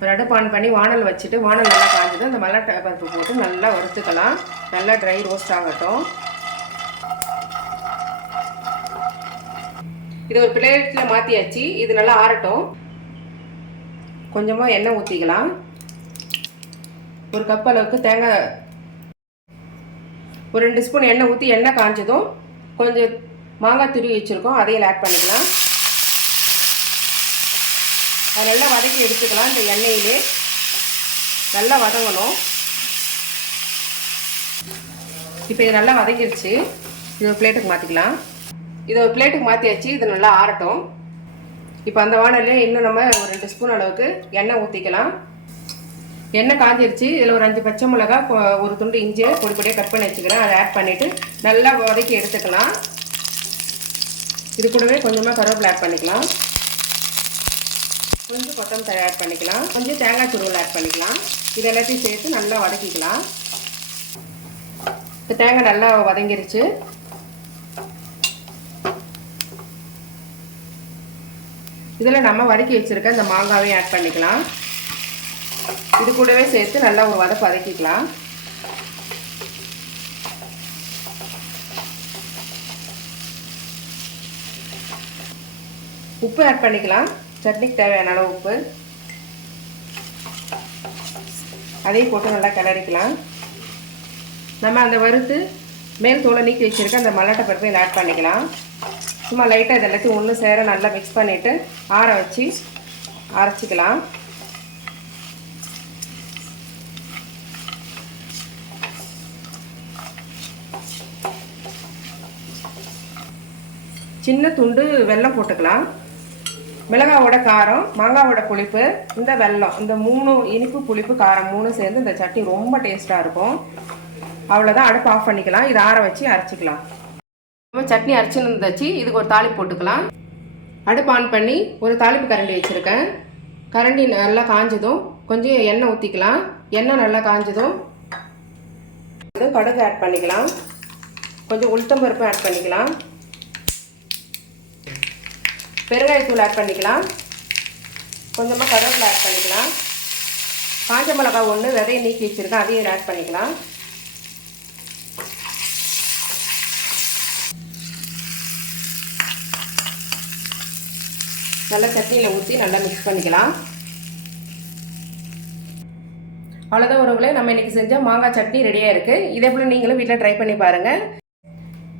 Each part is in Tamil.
ஒரு அடுப்பு ஆன் பண்ணி வானல் வச்சுட்டு வானல் நல்லா காஞ்சது அந்த மல்லாட்டை பருப்பு போட்டு நல்லா வறுத்துக்கலாம். நல்லா ட்ரை ரோஸ்ட் ஆகட்டும். இது ஒரு பிளேட்டில் மாற்றியாச்சு. இது நல்லா ஆறட்டும். கொஞ்சமாக எண்ணெய் ஊற்றிக்கலாம். ஒரு கப் அளவுக்கு தேங்காய், ஒரு 2 ஸ்பூன் எண்ணெய் ஊற்றி எண்ணெய் காஞ்சதும் கொஞ்சம் மாங்காய் துருவி வச்சுருக்கோம், அதையும் ஆட் பண்ணிக்கலாம். அதை நல்லா வதக்கி எடுத்துக்கலாம். இந்த எண்ணெயிலே நல்லா வதங்கணும். இப்போ இது நல்லா வதங்கிடுச்சு. இது ஒரு பிளேட்டுக்கு மாற்றிக்கலாம். இது ஒரு பிளேட்டுக்கு மாற்றியாச்சு. இது நல்லா ஆறட்டும். இப்போ அந்த வானல்லே இன்னும் நம்ம ஒரு 2 ஸ்பூன் அளவுக்கு எண்ணெய் ஊற்றிக்கலாம். எண்ணெய் காஞ்சிருச்சு. இதில் ஒரு 5 பச்சை மிளகா, ஒரு துண்டு இஞ்சியை பொடி பொடியாக கட் பண்ணி வச்சுக்கிறேன். அதை ஆட் பண்ணிவிட்டு நல்லா வதக்கி எடுத்துக்கலாம். இது கூடவே கொஞ்சமாக கருவேப்பிலை ஆட் பண்ணிக்கலாம். கொஞ்சம் கொத்தமல்லி ஆட் பண்ணிக்கலாம். கொஞ்சம் தேங்காய் துருவல் ஆட் பண்ணிக்கலாம். இது எல்லாத்தையும் சேர்த்து நல்லா வதக்கிக்கலாம். இப்போ தேங்காய் நல்லா வதங்கிருச்சு. இதில் நம்ம வதக்கி வச்சுருக்க இந்த மாங்காவையும் ஆட் பண்ணிக்கலாம். இது கூடவே சேர்த்து நல்லா ஒரு வதக்கிக்கலாம். உப்பு ஆட் பண்ணிக்கலாம். சட்னிக்கு தேவையான அளவு உப்பு. அதையும் போட்டு நல்லா கிளறிக்கலாம். நம்ம அந்த வறுத்து மேல் தோலை நீக்கி வச்சுருக்க அந்த மல்லாட்டை பருப்பை இதில் ஆட் பண்ணிக்கலாம். சும்மா லைட்டாக இது எல்லாத்தையும் ஒன்று சேர நல்லா மிக்ஸ் பண்ணிவிட்டு ஆற வச்சு அரைச்சிக்கலாம். சின்ன துண்டு வெல்லம் போட்டுக்கலாம். மிளகாவோட காரம், மாங்காவோட புளிப்பு, இந்த வெல்லம், இந்த 3 இனிப்பு புளிப்பு காரம் 3 சேர்ந்து இந்த சட்னி ரொம்ப டேஸ்ட்டாக இருக்கும். அவ்வளோதான். அடுப்பு ஆஃப் பண்ணிக்கலாம். இதை ஆற வச்சு அரைச்சிக்கலாம். சட்னி அரைச்சின்னு இருந்துச்சு. இதுக்கு ஒரு தாளிப்பு போட்டுக்கலாம். அடுப்பு ஆன் பண்ணி ஒரு தாளிப்பு கரண்டி வச்சுருக்கேன். கரண்டி நல்லா காஞ்சதும் கொஞ்சம் எண்ணெய் ஊற்றிக்கலாம். எண்ணெய் நல்லா காஞ்சதும் கடுகு ஆட் பண்ணிக்கலாம். கொஞ்சம் உளுத்தம்பருப்பு ஆட் பண்ணிக்கலாம். பெருங்காயத்தூள் ஆட் பண்ணிக்கலாம். கொஞ்சமாக கருவேப்பிலை ஆட் பண்ணிக்கலாம். காஞ்ச மிளகா 1 விதையை நீக்கி வச்சுருக்கேன், அதையும் ஆட் பண்ணிக்கலாம். நல்லா சட்னியில் ஊற்றி நல்லா மிக்ஸ் பண்ணிக்கலாம். அவ்வளோதான் உறவுகளே, நம்ம இன்றைக்கி செஞ்ச மாங்காய் சட்னி ரெடியாக இருக்குது. இதே போல் நீங்களும் வீட்டில் ட்ரை பண்ணி பாருங்கள்.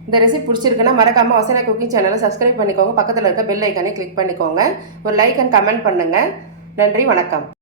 இந்த ரெசிபி பிடிச்சிருக்குன்னா மறக்காமல் வசன குக்கிங் சேனலை சப்ஸ்கிரைப் பண்ணிக்கோங்க. பக்கத்தில் இருக்க பெல் ஐக்கானே கிளிக் பண்ணிக்கோங்க. ஒரு லைக் அண்ட் கமெண்ட் பண்ணுங்கள். நன்றி, வணக்கம்.